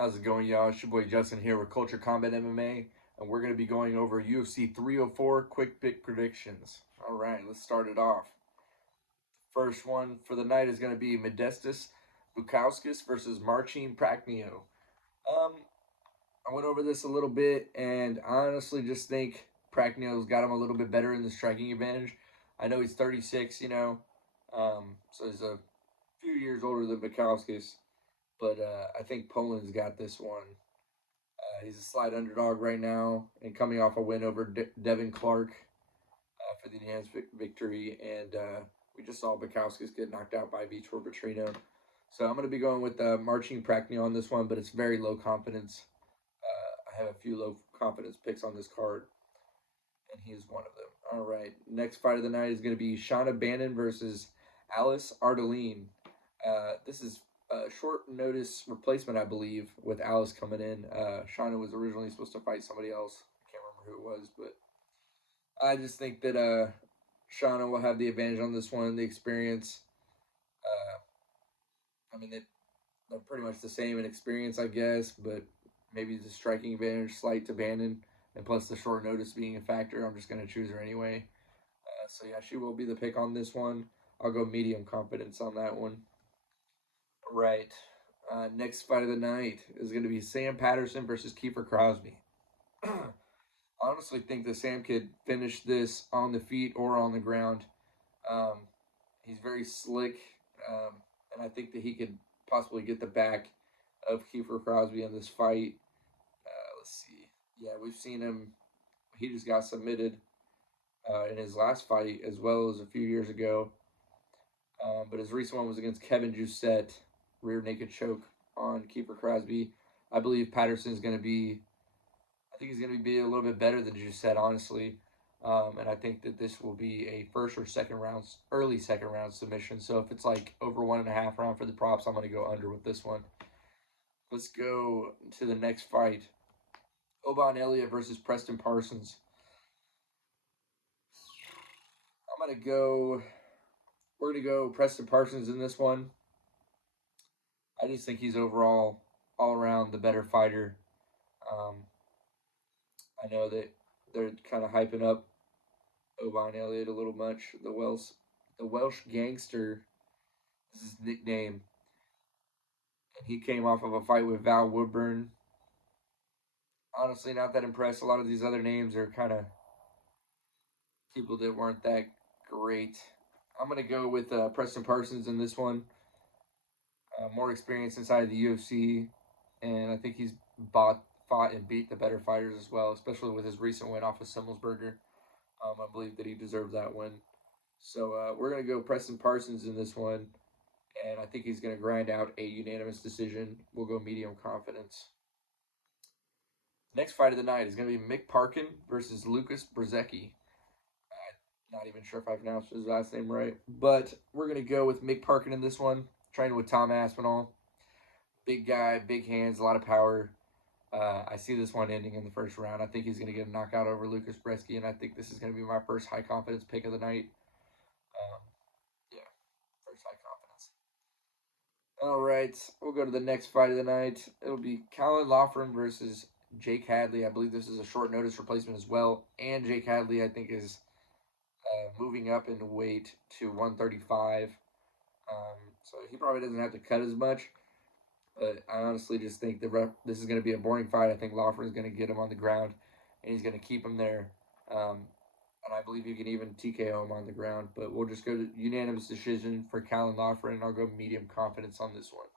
How's it going, y'all? It's your boy Justin here with Culture Combat MMA, and we're going to be going over UFC 304 quick pick predictions. All right, let's start it off. First one for the night is going to be Modestas Bukauskas versus Marcin Prachnio. Um, I went over this a little bit, and I honestly just think Prachnio's got him a little bit better in the striking advantage. I know he's 36, so he's a few years older than Bukauskas, but I think Poland's got this one. He's a slight underdog right now, and coming off a win over Devin Clark for the unanimous victory. And we just saw Bukowskis get knocked out by Vitor Petrino. So I'm going to be going with Marcin Prachnio on this one, but it's very low confidence. I have a few low confidence picks on this card, and he is one of them. All right, next fight of the night is going to be Shauna Bannon versus Alice Ardeline. This is a short notice replacement, I believe, with Alice coming in. Shauna was originally supposed to fight somebody else. I can't remember who it was, but I just think that Shauna will have the advantage on this one, the experience. They're pretty much the same in experience, I guess, but maybe the striking advantage slight to Bannon, and plus the short notice being a factor. I'm just going to choose her anyway. So yeah, she will be the pick on this one. I'll go medium confidence on that one. Right. Next fight of the night is going to be Sam Patterson versus Kiefer Crosby. Honestly, think that Sam could finish this on the feet or on the ground. Um, he's very slick, and I think that he could possibly get the back of Kiefer Crosby in this fight. Let's see. Yeah, we've seen him. He just got submitted in his last fight as well as a few years ago. But his recent one was against Kevin Jousset, rear naked choke on Kiefer Crosby. I believe Patterson's going to be, I think he's going to be a little bit better than Jousset, honestly. And I think that this will be a first or second round, early second round submission. So if it's like over 1.5 round for the props, I'm going to go under with this one. Let's go to the next fight. Oban Elliott versus Preston Parsons. We're going to go Preston Parsons in this one. I just think he's overall, all around, the better fighter. I know that they're kind of hyping up Oban Elliott a little much. The Welsh gangster is his nickname, and he came off of a fight with Val Woodburn. Honestly, not that impressed. A lot of these other names are kind of people that weren't that great. I'm gonna go with Preston Parsons in this one. More experience inside of the UFC, and I think he's fought, and beat the better fighters as well, especially with his recent win off of Simmelsberger. I believe that he deserved that win. So we're going to go Preston Parsons in this one, and I think he's going to grind out a unanimous decision. We'll go medium confidence. Next fight of the night is going to be Mick Parkin versus Lucas Brzezicki. Not even sure if I pronounced his last name right, but we're going to go with Mick Parkin in this one, training with Tom Aspinall. Big guy, big hands, a lot of power. I see this one ending in the first round. I think he's going to get a knockout over Lucas Brzezicki, and I think this is going to be my first high confidence pick of the night. Yeah, first high confidence. All right, we'll go to the next fight of the night. It'll be Colin Loughran versus Jake Hadley. I believe this is a short notice replacement as well, and Jake Hadley, I think, is moving up in weight to 135. So he probably doesn't have to cut as much. But I honestly just think this is going to be a boring fight. I think Loughran is going to get him on the ground, and he's going to keep him there. And I believe he can even TKO him on the ground. But we'll just go to unanimous decision for Colin Loughran, and I'll go medium confidence on this one.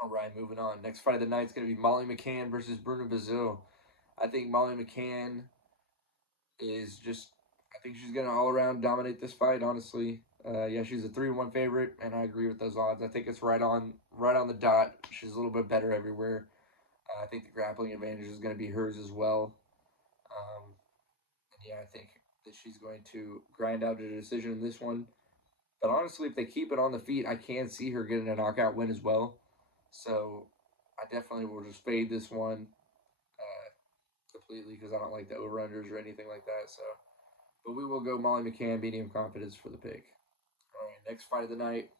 All right, moving on. Next fight of the night is going to be Molly McCann versus Bruno Bazil. I think Molly McCann is just, I think she's going to all around dominate this fight, honestly. Yeah, she's a 3-1 favorite, and I agree with those odds. I think it's right on the dot. She's a little bit better everywhere. I think the grappling advantage is going to be hers as well. And yeah, I think that she's going to grind out a decision in this one. But honestly, if they keep it on the feet, I can see her getting a knockout win as well. So I definitely will just fade this one completely because I don't like the over-unders or anything like that. So, but we will go Molly McCann, medium confidence for the pick. All right, next fight of the night.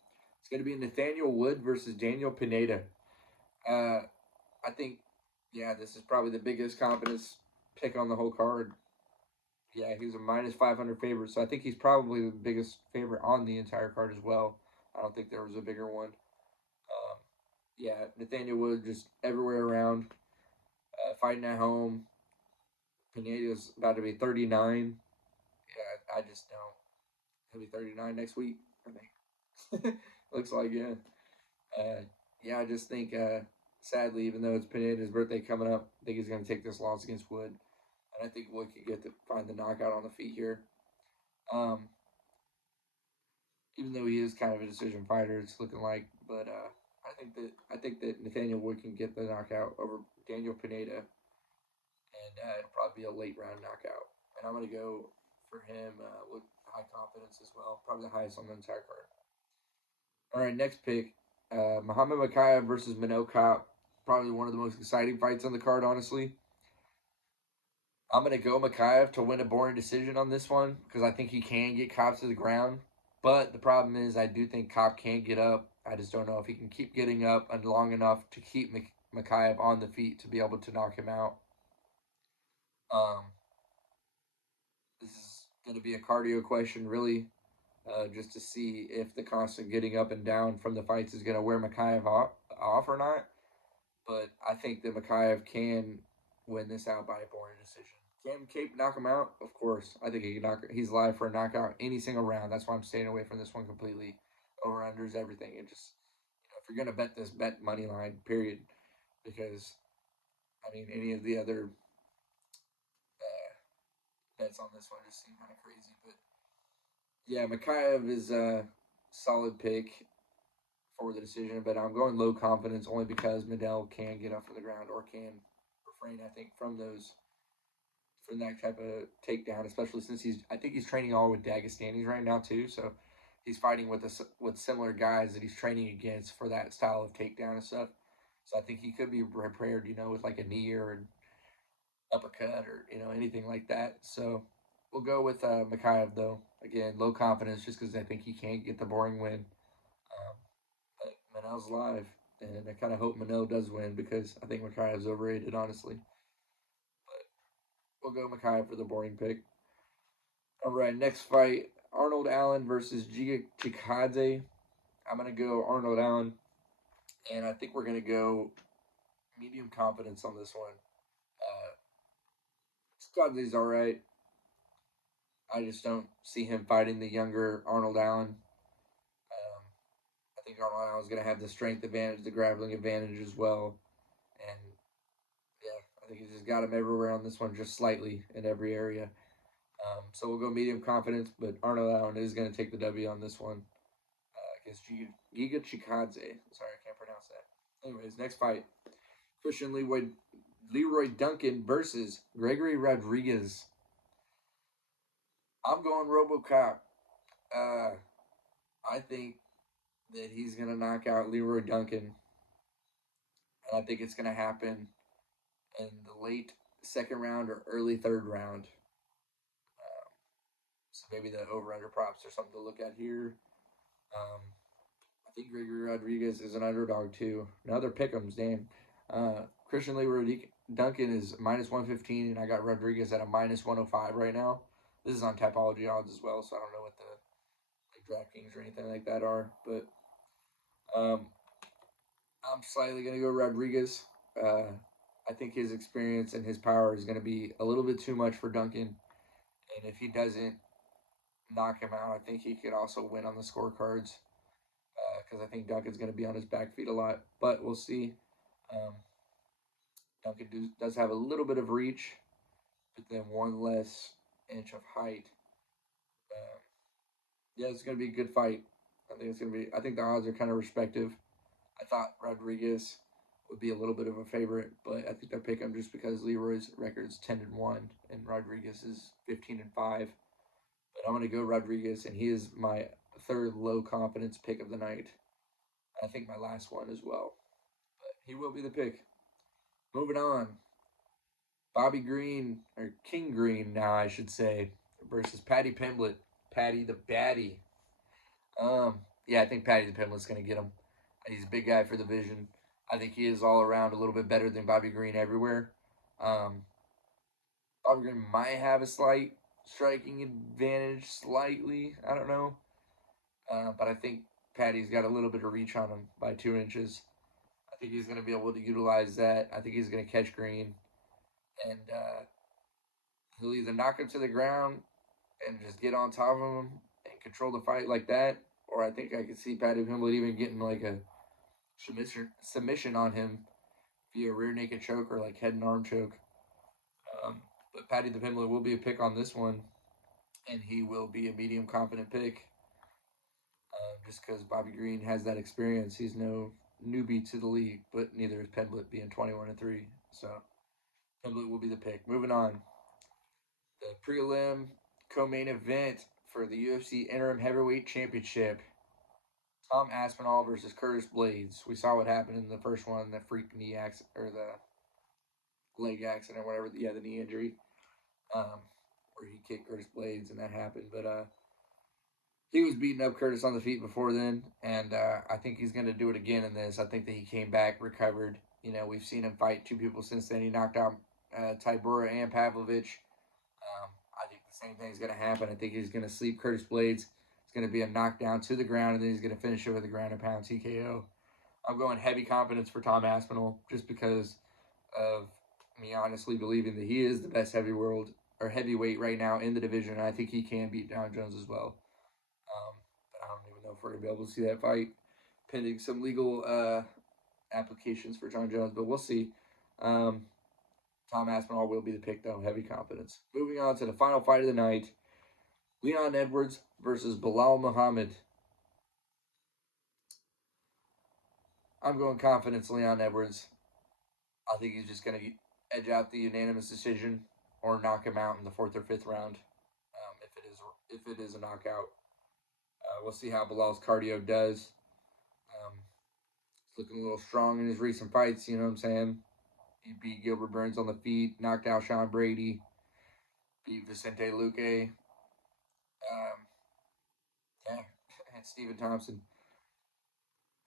It's going to be Nathaniel Wood versus Daniel Pineda. Uh, I think, yeah, this is probably the biggest confidence pick on the whole card. Yeah, he's a minus 500 favorite, so I think he's probably the biggest favorite on the entire card as well. I don't think there was a bigger one. Yeah, Nathaniel Wood just everywhere around, fighting at home. Pineda's about to be 39. Yeah, I just don't. He'll be 39 next week, I think. Looks like, yeah. Uh, yeah, I just think, sadly, even though it's Pineda's birthday coming up, I think he's going to take this loss against Wood. And I think Wood can get to find the knockout on the feet here. Um, even though he is kind of a decision fighter, it's looking like. But I think that Nathaniel Wood can get the knockout over Daniel Pineda, and it'll probably be a late round knockout. And I'm gonna go for him with high confidence as well, probably the highest on the entire card. All right, next pick, Muhammad Makayev versus Manel Kopp. Probably one of the most exciting fights on the card, honestly. I'm gonna go Makayev to win a boring decision on this one because I think he can get Kopp to the ground. But the problem is, I do think Kopp can get up. I just don't know if he can keep getting up and long enough to keep Makayev on the feet to be able to knock him out. Um, this is going to be a cardio question, really, just to see if the constant getting up and down from the fights is going to wear Makayev off or not. But I think that Makayev can win this out by a boring decision. Can Cape knock him out? Of course. I think he can knock. He's live for a knockout any single round. That's why I'm staying away from this one completely. Over unders everything. And just if you're gonna bet this, bet money line. Period. Because I mean, any of the other bets on this one just seem kind of crazy. But yeah, Makayev is a solid pick for the decision. But I'm going low confidence only because Medell can get up from the ground or can refrain. I think from that type of takedown, especially since I think he's training all with Dagestanis right now too. So he's fighting with similar guys that he's training against for that style of takedown and stuff. So I think he could be prepared, with like a knee or an uppercut or anything like that. So we'll go with Makayev though. Again, low confidence just because I think he can't get the boring win. But Manel's live, and I kind of hope Manel does win because I think Makayev's overrated, honestly. We'll go Makayev for the boring pick. All right, next fight: Arnold Allen versus Giga Chikadze. I'm gonna go Arnold Allen, and I think we're gonna go medium confidence on this one. Chikadze's all right. I just don't see him fighting the younger Arnold Allen. I think Arnold Allen's gonna have the strength advantage, the grappling advantage as well, and yeah, I think he's just got him everywhere on this one, just slightly in every area. So we'll go medium confidence, but Arnold Allen is going to take the W on this one against Giga Chikadze. Sorry, I can't pronounce that. Anyways, next fight: Christian Leroy Duncan versus Gregory Rodriguez. I'm going RoboCop. Uh, I think that he's going to knock out Leroy Duncan, and I think it's going to happen in the late second round or early third round. So maybe the over/under props or something to look at here. Um, I think Gregory Rodriguez is an underdog too. Another pick'ems, damn. Christian Leroy Duncan is minus 115, and I got Rodriguez at a minus 105 right now. This is on Tapology odds as well, so I don't know what the DraftKings or anything like that are, but um, I'm slightly gonna go Rodriguez. I think his experience and his power is gonna be a little bit too much for Duncan, and if he doesn't knock him out, I think he could also win on the scorecards because I think Duncan's going to be on his back feet a lot. But we'll see. Um, Duncan does have a little bit of reach, but then one less inch of height. Um, yeah, it's going to be a good fight. I think it's going to be. I think the odds are kind of respective. I thought Rodriguez would be a little bit of a favorite, but I think I pick him just because Leroy's record's 10-1 and Rodriguez is 15-5. But I'm going to go Rodriguez, and he is my third low confidence pick of the night. I think my last one as well. But he will be the pick. Moving on. Bobby Green, or King Green now I should say, versus Patty Pimblett. Patty the Batty. Yeah, I think Patty the Pimblett's going to get him. He's a big guy for the division. I think he is all around a little bit better than Bobby Green everywhere. Um, Bobby Green might have a slight striking advantage, slightly. I don't know. But I think Patty's got a little bit of reach on him by 2 inches. I think he's going to be able to utilize that. I think he's going to catch Green, and he'll either knock him to the ground and just get on top of him and control the fight like that, or I think I could see Patty Pimblett even getting like a submission on him via rear naked choke or like head and arm choke. But Patty the Pimblett will be a pick on this one, and he will be a medium confident pick. Just because Bobby Green has that experience, he's no newbie to the league, but neither is Pimblett, being 21-3. So Pimblett will be the pick. Moving on, the prelim co-main event for the UFC Interim Heavyweight Championship. Tom Aspinall versus Curtis Blades. We saw what happened in the first one, the freak knee accident or the leg accident, or whatever. Yeah, the knee injury, where he kicked Curtis Blades, and that happened. But he was beating up Curtis on the feet before then, and I think he's going to do it again in this. I think that he came back, recovered. You know, we've seen him fight two people since then. He knocked out Tybura and Pavlovich. I think the same thing is going to happen. I think he's going to sleep Curtis Blades. It's going to be a knockdown to the ground, and then he's going to finish it with a ground and pound TKO. I'm going heavy confidence for Tom Aspinall just because of me honestly believing that he is the best heavyweight right now in the division. And I think he can beat John Jones as well. But I don't even know if we're going to be able to see that fight pending some legal applications for John Jones, but we'll see. Tom Aspinall will be the pick, though. Heavy confidence. Moving on to the final fight of the night. Leon Edwards versus Bilal Muhammad. I'm going confidence Leon Edwards. I think he's just going to edge out the unanimous decision or knock him out in the 4th or 5th round. If it is a knockout, we'll see how Bilal's cardio does. He's looking a little strong in his recent fights. You know what I'm saying? He beat Gilbert Burns on the feet, knocked out Sean Brady, beat Vicente Luque. Yeah, and Stephen Thompson.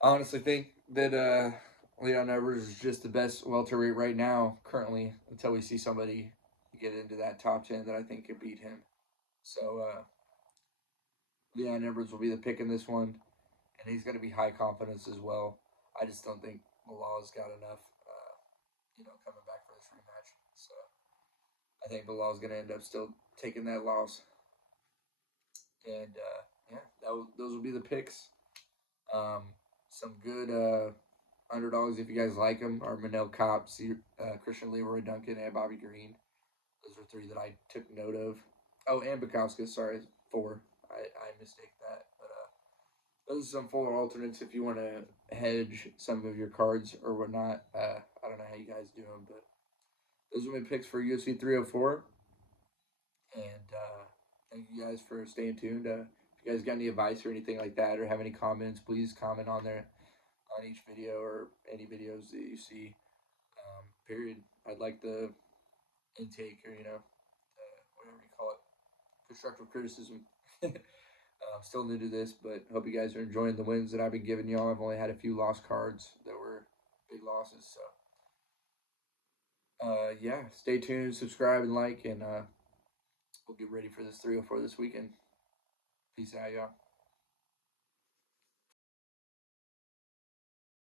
I honestly think that Leon Edwards is just the best welterweight right now, currently, until we see somebody get into that top 10 that I think could beat him. So Leon Edwards will be the pick in this one, and he's going to be high confidence as well. I just don't think Bilal's got enough, coming back for this rematch. So I think Bilal's going to end up still taking that loss. And those will be the picks. Some good underdogs, if you guys like them, are Manel Kopp, Christian Leroy Duncan, and Bobby Green. Those are 3 that I took note of. Oh, and Bukowski, sorry, 4. I mistake that. But those are some 4 alternates if you want to hedge some of your cards or whatnot. I don't know how you guys do them, but those are my picks for UFC 304. And thank you guys for staying tuned. If you guys got any advice or anything like that, or have any comments, please comment on there on each video or any videos that you see. Period. I'd like the intake or whatever you call it, constructive criticism. I'm still new to this, but hope you guys are enjoying the wins that I've been giving y'all. I've only had a few lost cards that were big losses, so stay tuned, subscribe, and like, and we'll get ready for this 304 this weekend. Peace out, y'all.